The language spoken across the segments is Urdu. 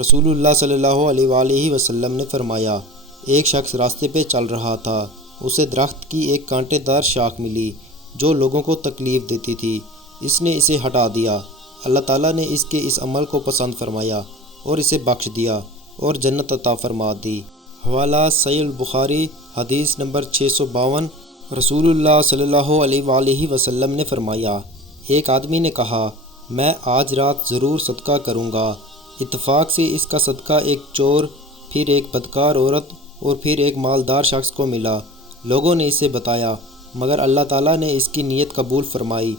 رسول اللہ صلی اللہ علیہ وآلہ وسلم نے فرمایا، ایک شخص راستے پہ چل رہا تھا، اسے درخت کی ایک کانٹے دار شاخ ملی جو لوگوں کو تکلیف دیتی تھی۔ اس نے اسے ہٹا دیا۔ اللہ تعالیٰ نے اس کے اس عمل کو پسند فرمایا اور اسے بخش دیا اور جنت عطا فرما دی۔ حوالہ صحیح البخاری، حدیث نمبر 652۔ رسول اللہ صلی اللہ علیہ وآلہ وسلم نے فرمایا، ایک آدمی نے کہا، میں آج رات ضرور صدقہ کروں گا۔ اتفاق سے اس کا صدقہ ایک چور، پھر ایک بدکار عورت اور پھر ایک مالدار شخص کو ملا۔ لوگوں نے اسے بتایا، مگر اللہ تعالیٰ نے اس کی نیت قبول فرمائی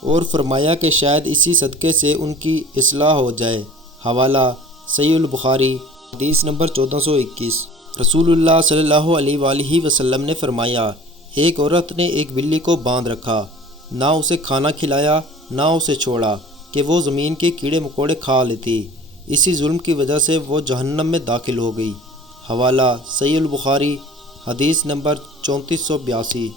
اور فرمایا کہ شاید اسی صدقے سے ان کی اصلاح ہو جائے۔ حوالہ صحیح البخاری، حدیث نمبر 1421۔ رسول اللہ صلی اللہ علیہ وآلہ وسلم نے فرمایا، ایک عورت نے ایک بلی کو باندھ رکھا، نہ اسے کھانا کھلایا نہ اسے چھوڑا کہ وہ زمین کے کیڑے مکوڑے کھا لیتی۔ اسی ظلم کی وجہ سے وہ جہنم میں داخل ہو گئی۔ حوالہ صحیح البخاری، حدیث نمبر 3482۔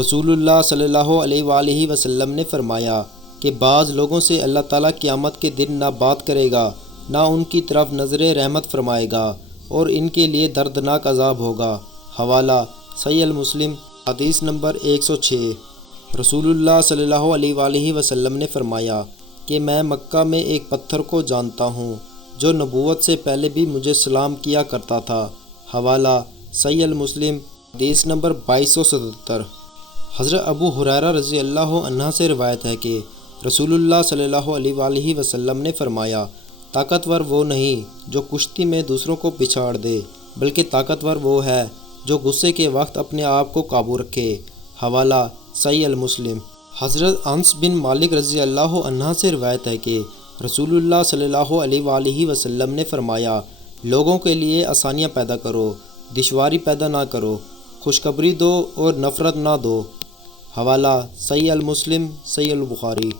رسول اللہ صلی اللہ علیہ وآلہ وسلم نے فرمایا کہ بعض لوگوں سے اللہ تعالیٰ قیامت کے دن نہ بات کرے گا، نہ ان کی طرف نظر رحمت فرمائے گا اور ان کے لیے دردناک عذاب ہوگا۔ حوالہ صحیح المسلم، حدیث نمبر 106۔ رسول اللہ صلی اللہ علیہ وآلہ وسلم نے فرمایا کہ میں مکہ میں ایک پتھر کو جانتا ہوں جو نبوت سے پہلے بھی مجھے سلام کیا کرتا تھا۔ حوالہ صحیح المسلم، حدیث نمبر 2277۔ حضرت ابو ہریرہ رضی اللہ عنہ سے روایت ہے کہ رسول اللہ صلی اللہ علیہ وآلہ وسلم نے فرمایا، طاقتور وہ نہیں جو کشتی میں دوسروں کو پچھاڑ دے، بلکہ طاقتور وہ ہے جو غصے کے وقت اپنے آپ کو قابو رکھے۔ حوالہ صحیح المسلم۔ حضرت انس بن مالک رضی اللہ عنہ سے روایت ہے کہ رسول اللہ صلی اللہ علیہ وآلہ وسلم نے فرمایا، لوگوں کے لیے آسانیاں پیدا کرو، دشواری پیدا نہ کرو، خوشخبری دو اور نفرت نہ دو۔ حوالہ صحیح المسلم، صحیح البخاری۔